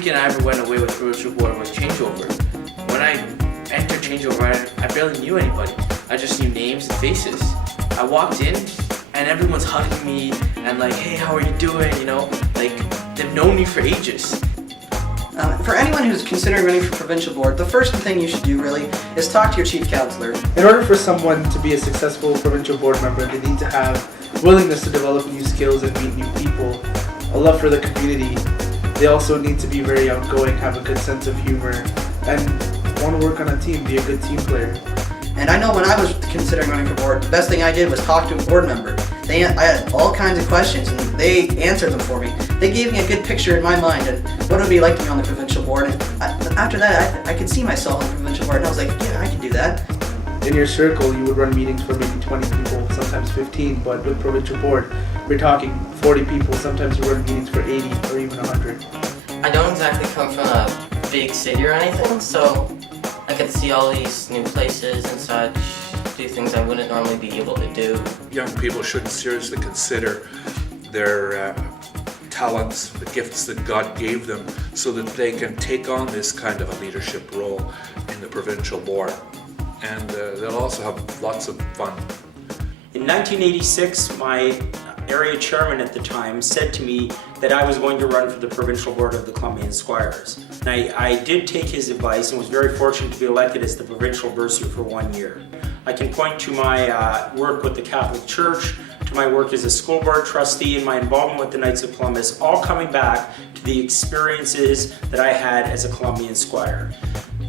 weekend I ever went away with Provincial Board was changeover. When I entered changeover, I barely knew anybody. I just knew names and faces. I walked in and everyone's hugging me and like, hey, how are you doing? You know, like they've known me for ages. For anyone who's considering running for provincial board, the first thing you should do really is talk to your chief councillor. In order for someone to be a successful provincial board member, they need to have willingness to develop new skills and meet new people, a love for the community. They also need to be very outgoing, have a good sense of humor, and want to work on a team, be a good team player. And I know when I was considering running for board, the best thing I did was talk to a board member. I had all kinds of questions and they answered them for me. They gave me a good picture in my mind and what it would be like to be on the provincial board. And after that, I could see myself on the provincial board and I was like, yeah, I can do that. In your circle, you would run meetings for maybe 20 people, sometimes 15, but with provincial board, we're talking 40 people, sometimes you run meetings for 80 or even 100. I don't exactly come from a big city or anything, so I get to see all these new places and such, do things I wouldn't normally be able to do. Young people should seriously consider their talents, the gifts that God gave them, so that they can take on this kind of a leadership role in the provincial board. And they'll also have lots of fun. In 1986, my area chairman at the time said to me that I was going to run for the Provincial Board of the Columbian Squires. And I did take his advice and was very fortunate to be elected as the provincial bursar for 1 year. I can point to my work with the Catholic Church, to my work as a school board trustee, and my involvement with the Knights of Columbus, all coming back to the experiences that I had as a Columbian Squire.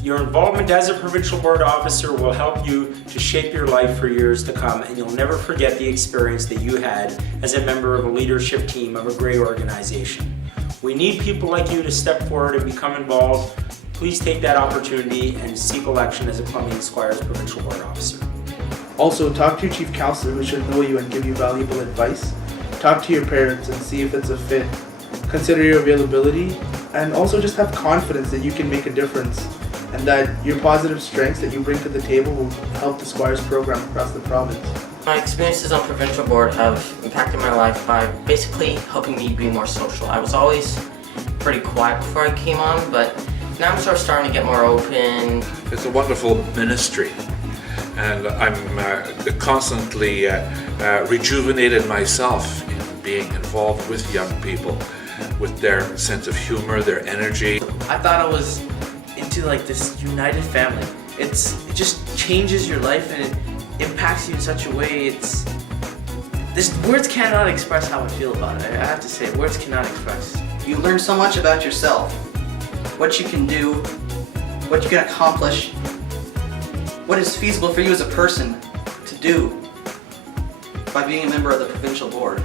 Your involvement as a provincial board officer will help you to shape your life for years to come, and you'll never forget the experience that you had as a member of a leadership team of a great organization. We need people like you to step forward and become involved. Please take that opportunity and seek election as a Columbian Squires provincial board officer. Also, talk to your chief councillor who should know you and give you valuable advice. Talk to your parents and see if it's a fit. Consider your availability, and also just have confidence that you can make a difference and that your positive strengths that you bring to the table will help the Squires program across the province. My experiences on provincial board have impacted my life by basically helping me be more social. I was always pretty quiet before I came on, but now I'm sort of starting to get more open. It's a wonderful ministry, and I'm constantly rejuvenated myself in being involved with young people, with their sense of humor, their energy. I thought I was into like this united family. It just changes your life and it impacts you in such a way. Words cannot express how I feel about it. I have to say, words cannot express. You learn so much about yourself, what you can do, what you can accomplish, what is feasible for you as a person to do by being a member of the provincial board.